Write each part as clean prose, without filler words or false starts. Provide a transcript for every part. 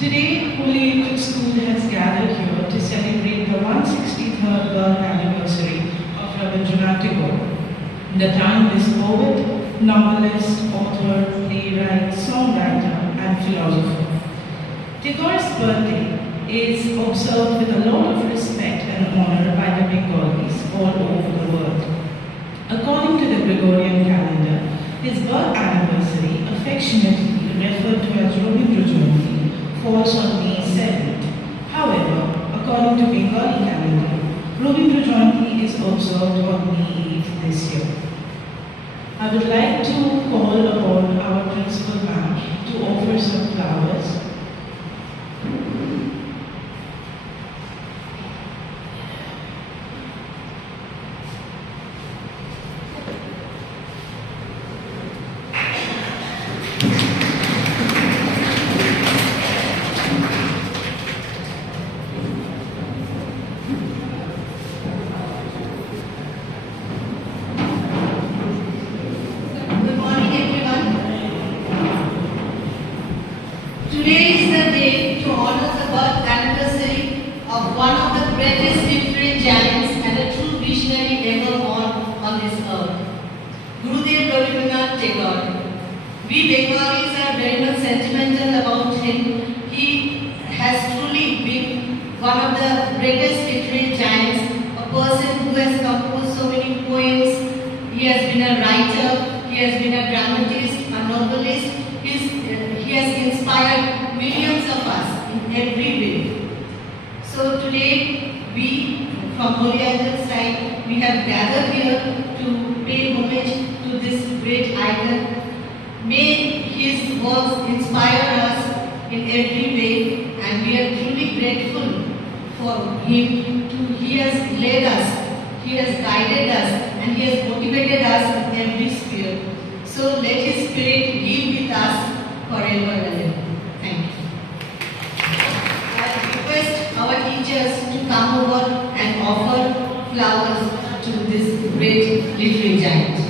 Today, Holy Angel School has gathered here to celebrate the 163rd birth anniversary of Rabindranath Tagore. The timeless poet, novelist, author, playwright, songwriter, and philosopher. Tagore's birthday is observed with a lot of respect and honor by the Bengalis all over the world. According to the Gregorian calendar, his birth anniversary, affectionately referred to as Rabindra Jayanti, falls on May 7th. However, according to Bengali calendar, Rabindra Jayanti is observed on May 8th this year. I would like to call upon our principal ma'am to offer some flowers. Good morning, everyone. Today is the day to honor the birth anniversary of one of the greatest literary giants and a true visionary ever born on this earth, Gurudev Rabindranath Tagore. We Bengalis are very much sentimental about him. He has truly been one of the greatest literary giants, a person who has composed so many poems. He has been a writer, he has been a dramatist, a novelist. He has inspired millions of us in every way. So today, we from Holy Angel side, we have gathered here to pay homage to this great icon. May his works inspire us in every way, and we are truly grateful for him. He has led us, he has guided us, and he has motivated us in every sphere. So let his spirit live with us forever and ever. Thank you. I request our teachers to come over and offer flowers to this great literary giant.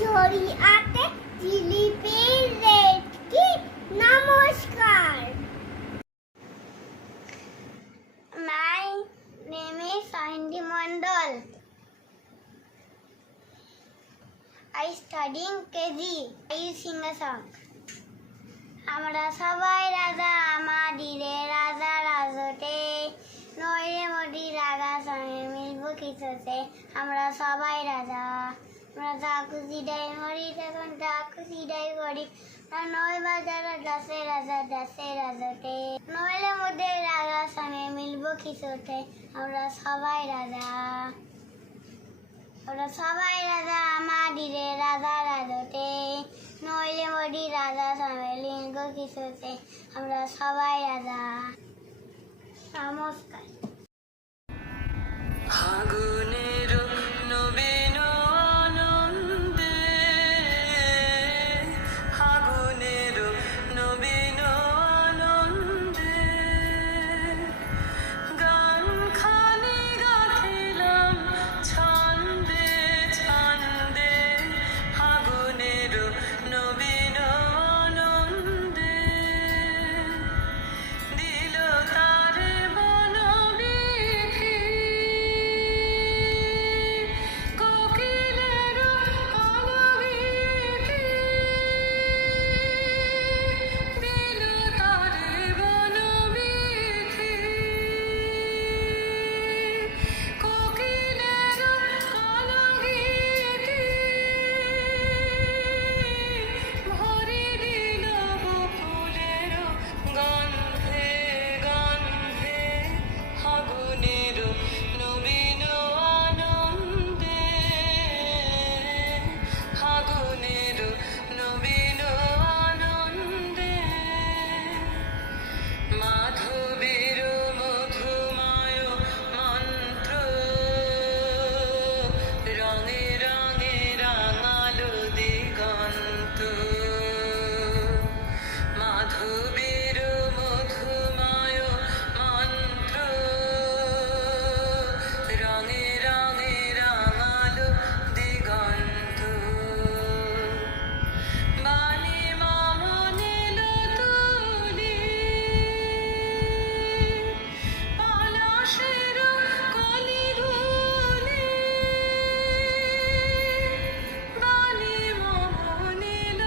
ঝরিয়াতে জিলিপির rate কি? নমস্কার। My name is Sahindi Mandal. I study in KG. I sing a song. আমরা সবাই রাজা আমাদিরে রাজা রাজতে নইরে মদি রাগা সঙ্গে মিলবো কিছুতে আমরা সবাই রাজা আমরা যা খুশি ডাই মরি তখন যা খুশি ডাই করি নয় বাজার দাসে রাজা দাসে রাজাতে নইলে মধ্যে রাগা সঙ্গে মিলবো কিছুতে আমরা সবাই রাজা আমরা সবাই রাজা আমাদিরে রাজা রাজতে নইলে মরি রাজা সঙ্গে মিলবো কিছুতে আমরা সবাই রাজা। নমস্কার। ফাগুনের নবীন আনন্দে ফাগুনের নবীন আনন্দে গান খানি গাইলাম ছন্দে ছন্দে ফাগুনের নবীন আনন্দে দিল তারে বনবিধি কোকিলের কলবিধি দিল তারে বনবিধি কোকিলের কলবিধি ভরি দিল বকুলের গন্ধে গন্ধে ফাগুনের নবীন আনন্দে ফাগুনের নবীন আনন্দে মাধবীর মধুময় মন্ত্র রঙে রঙে রাঙালো দিগন্ত মাধবীর মধুময় মন্ত্র রঙে রঙে রাঙালো দিগন্ত বাণী মামনিল তুলি পলাশের কলি ধুলি বাণী মামনিল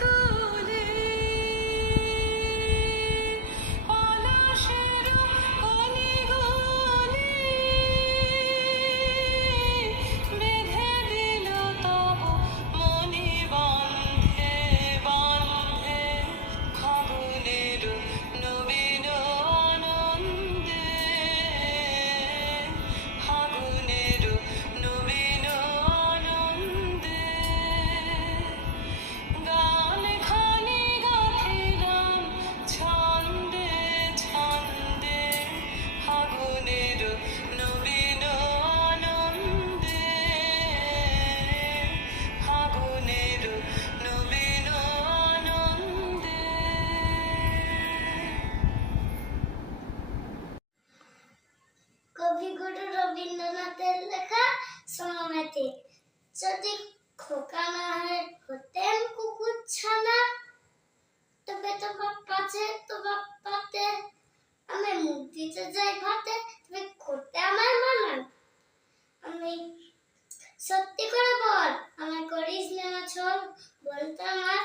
তুলি পলাশের কলি ধুলি বেঁধে দিল তব মনি বন্ধে বন্ধে ফাগুনের নবীন আনন্দে ফাগুনের নবীন আনন্দে গান খানি গাইলাম ছন্দে ছন্দে ফাগুনের নবীন আনন্দে ফাগুনের নবীন আনন্দে। কবিগুরু রবীন্দ্রনাথের লেখা সমামেতে যদি খোকা না হতেন কুকুর ছানা তবে তো বাপ্পাছে তো বাপ্পাতে আমি মুখ দিতে যাই ভাতে তবে করতে আমার মানা আমি সত্যি করে বল আমার করিস না ছল বলতে আমার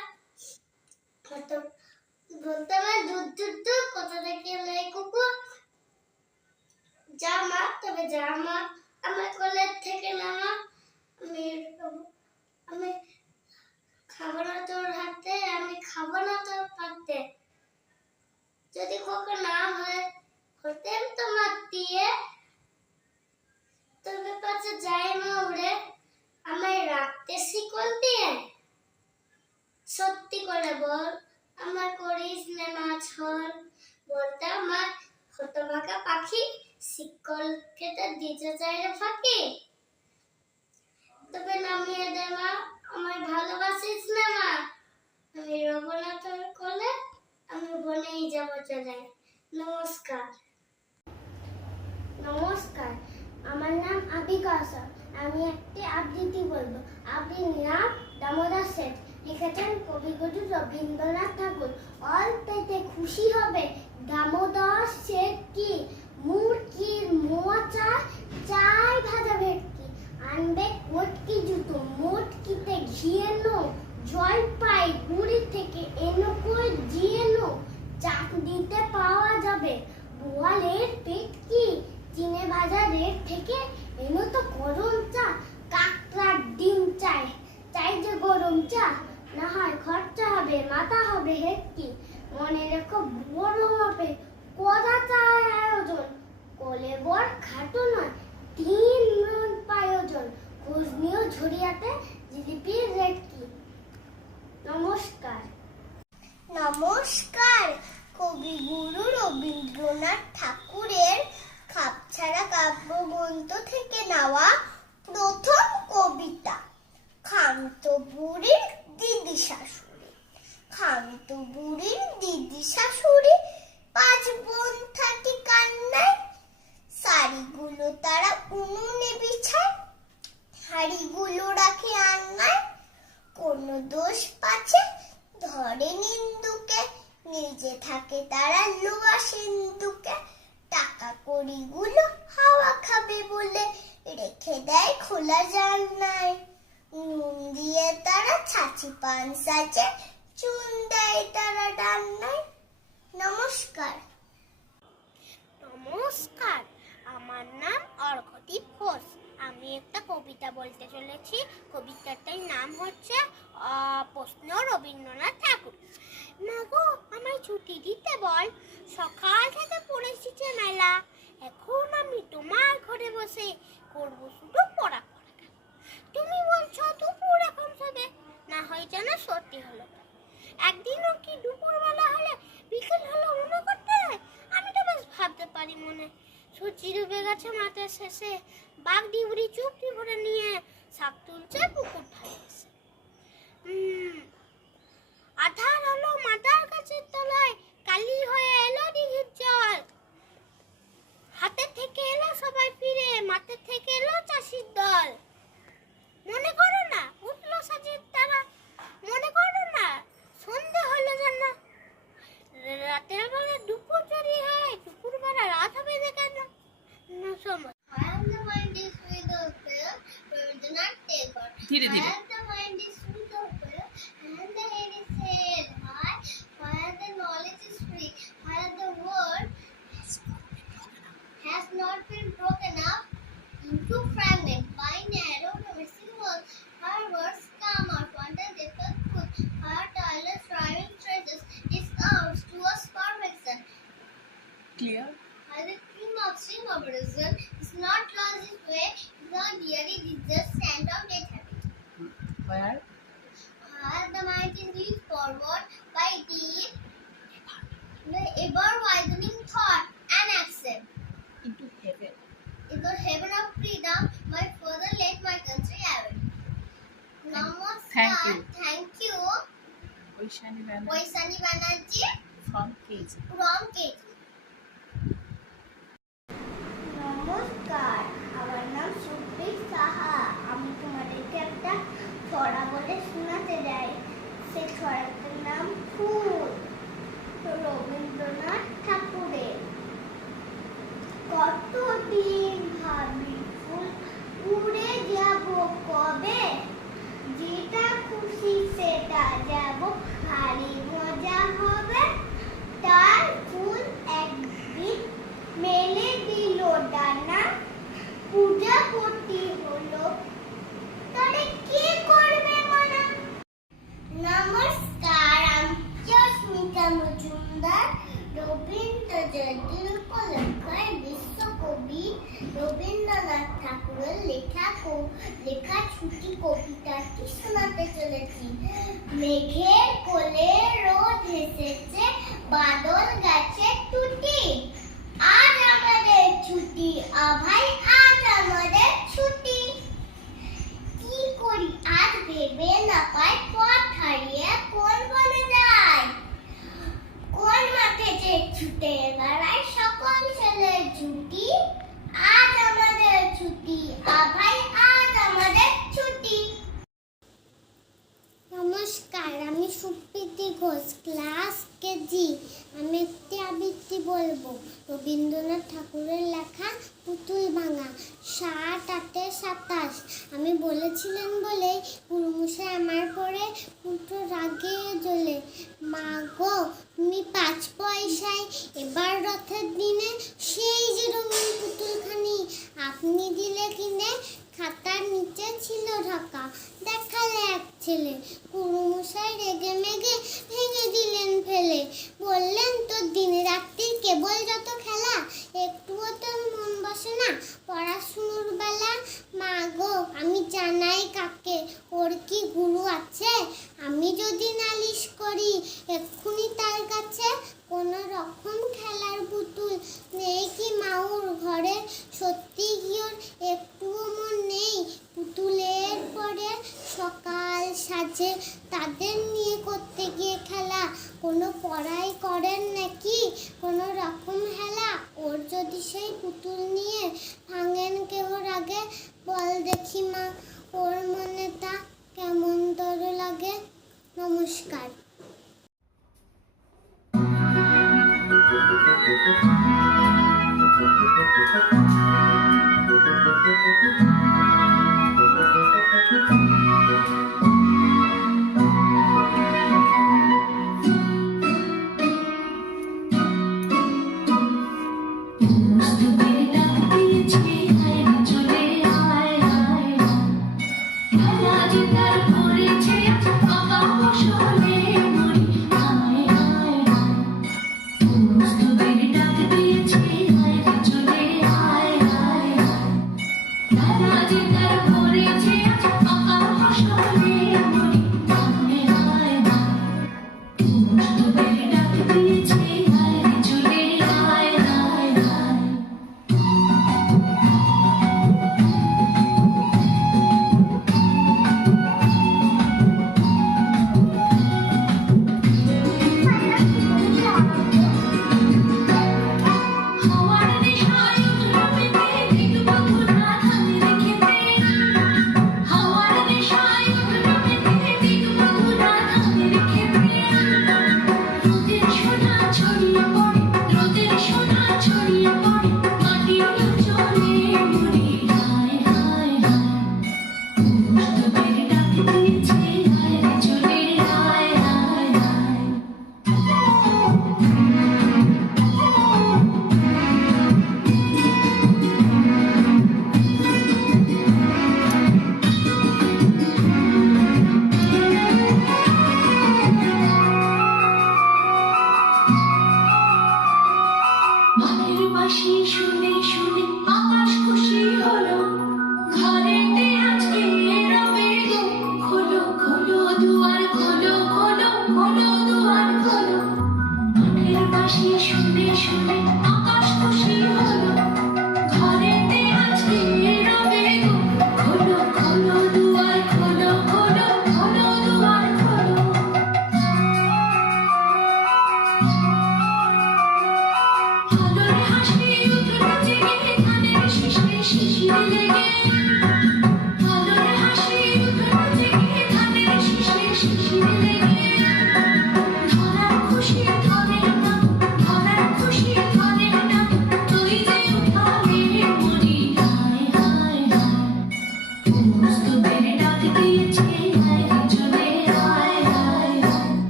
দুধ দুধ দুধ কোথা থেকে এলে কুকুর জামা তবে জামা আমার কলের থেকে নামা আমি খাবো না তোর হাতে আমি খাবো না তোর পাতে যদি খোকা না হয় হতেন তোমার দিয়ে তবে পাছে যাই না উড়ে আমায় রাখতে শিকল দিয়ে সত্যি করে বল আমার করিস না ছল বলতে আমার হতভাগা পাখি শিকল কেটে দিতে চাইলে ফাঁকি তবে নামিয়ে দে মা আমায় ভালোবাসিস না মা আমি রব না তোর কোলে আমি বনেই যাব চলে। নমস্কার। নমস্কার, আমার নাম আবিকা আসাদ। আমি একটি আবৃত্তি বলবো। আবৃত্তির নাম দামোদর সেট লিখেছেন কবিগুরু রবীন্দ্রনাথ ঠাকুর। অল্পেতে খুশি হবে দামোদর সেট কি, মুরগির মোচা চাই ভাজা ভেটকি, আনবে কটকি জুতো মোটকিতে ঘিয়েনো, জলপাই গুড়ি থেকে এনো কই জিয়েনো, চাটনিতে পাওয়া যাবে বোয়ালের পেটকি, চিনে ভাজা রেট থেকে এনো তো গরম চা, কাকড়ার ডিম চাই চাই যে গরম চা, না হয় খরচা হবে মাথা হবে হেটকি, মনে রেখো বড় হবে কদা চায় আয়োজন, কোলে বর খাটো নয় 3 মণ পায়োজন, খোঁজ নিও ঝুড়িয়াতে জিলিপির রেট কি। নমস্কার। নমস্কার। কবিগুরু রবীন্দ্রনাথ ঠাকুরের খাপছাড়া কাব্যগ্রন্থ থেকে নেওয়া প্রথম কবিতা খামতো বুড়ির দিদি শাশুড়ি। খামতো বুড়ির দিদি শাশুড়ি 5 বোন থাকি কান্নায়, শাড়িগুলো তারা উনুনে বিছায়, হাড়িগুলো রাখে আন্নায়, কোনো দোষ পাছে ধরে নিন্দুকে, নিজে থাকে তারা লোয়া সিন্ধুকে, টাকা কড়িগুলো হাওয়া খাবে বলে রেখে দেয় খোলা জানলায়, নুন দিয়ে তারা ছাঁচি পান সাজে, চুন দেয় তারা ডান্নায়। নমস্কার। নমস্কার, আমার নাম অর্ঘদীপ ঘোষ। আমি একটা কবিতা বলতে চলেছি। কবিতাটার নাম হচ্ছে প্রশ্ন রবীন্দ্রনাথ ঠাকুর। মাগো আমায় ছুটি দিতে বল, সকাল থেকে পড়েছি যে মেলা, এখন আমি তোমার ঘরে বসে করবো শুধু পড়া। তুমি বলছো দুপুর এখন হবে, না হয় যেন সত্যি হলো। একদিনও কি দুপুরবেলা হলে বিকেল হলো মনে করতে হয়? আমি তো বেশ ভাবতে পারি মনে। সূর্যি ডুবে গেছে মাঠের শেষে, বাঘ ডিবুড়ি চুপটি ভরে নিয়ে শাক তুলছে পুকুর ধারে এসে। আধার হলো মাথার গাছের তলায়, কালি হয়ে এলো দিঘির জল, হাতে থেকে এলো সবাই ফিরে, মাঠে থেকে এলো চাষির দল। মনে করো না উঠলো সাজের তারা, মনে করো না সন্ধে হলো যেন, রাতের বেলা দুপুর জড়ি হয়, দুপুর বেলা রাত হবে না কেন? ধীরে ধীরে। Has not been broken up into fragments by narrow domestic walls. Her words come out wonder they felt good. Her tireless driving stretches its arms towards perfection. Clear? As a stream of reason is not lost its way, is not dearly it just stand of death habit. Where? As the mind is leads forward by deep, the ever widening thought and action. Into heaven. In the heaven of freedom, my father led my country away. Namaskar. Thank you. Thank you. Vaishani Banerjee from KG. from KG. নমস্কার, আমার নাম সুপ্রীত সাহা। আমি তোমাদেরকে একটা ছড়া বলে শোনাতে যাই। সেই ছড়াটার নাম ফুল, রবীন্দ্রনাথ ঠাকুরের। কতদিন ভাবি ফুল উড়ে যাব কবে, যেটা খুশি সেটা যাব, ভারী মজা হবে। তার ফুল একদিন মেলে দিল ডানা, পূজা করতে হলো, তাহলে কি করবে মানা? নমস্কার, আমি জস্মিতা মজুমদার। রবীন্দ্র জয়ন্তীর উপলক্ষে বিশ্বকবি রবীন্দ্রনাথ ঠাকুরের লেখা ছুটি কবিতাটি শোনাতে চলেছি। মেঘের কোলে রোদ হেসেছে, বাদল গাছে টুটি, আজ আমাদের ছুটি ভাই, আজ আমাদের ছুটি। কি করি আজ ভেবে না পাই, পথ হারিয়ে কোন বনে যায়, কোন মাঠে যে ছুটে বেড়ায় সকল ছেলের ছুটি, আজ আমাদের ছুটি ভাই, আজ আমাদের ছুটি। নমস্কার, আমি সুপ্রীতি ঘোষ, ক্লাস কেজি। আমি একটি আবৃত্তি বলবো। রবীন্দ্রনাথ ঠাকুরের লেখা পুতুল ভাঙা। 7-8-27 আমি বলেছিলেন বলে গুরুমশাই আমার পরে পুত্র রাগে জ্বলে। মা গো, তুমি 5 পয়সায় এবার রথের দিনে সেই যে রঙিন পুতুলখানি আপনি দিলে কিনে, খাতার নিচে ছিল ঢাকা, দেখালে এক ছেলে। গুরুমশাই রেগে মেগে ভেঙে দিলেন ফেলে। বললেন, তোর দিন রাত্রি কেবল যত খেলা, একটুও তোর মন বসে না পড়াশুনোর বেলা। মা গো, আমি জানাই কাকে, ওর কি গুরু আছে? আমি যদি নালিশ করি এক্ষুনি তার কাছে, কোনো রকম খেলার পুতুল নেই কি মাউর ঘরে? সত্যি কি ওর একটুও মন নেই? পুতুলের পরে সকাল সাজে তাদের নিয়ে করতে গিয়ে খেলা, কোনো পড়াই করেন নাকি কোনো রকম হেলা? ওর যদি সেই পুতুল নিয়ে ভাঙেন কেহ রাগে, বল দেখি মা ওর মনে তা কেমন দর লাগে। নমস্কার। খেলা যে তার করেছে বাবা ফসলে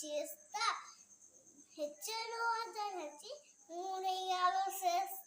చేస్తా హెచ్చరు అంత నచ్చి మూడయ్యాలు చేస్తా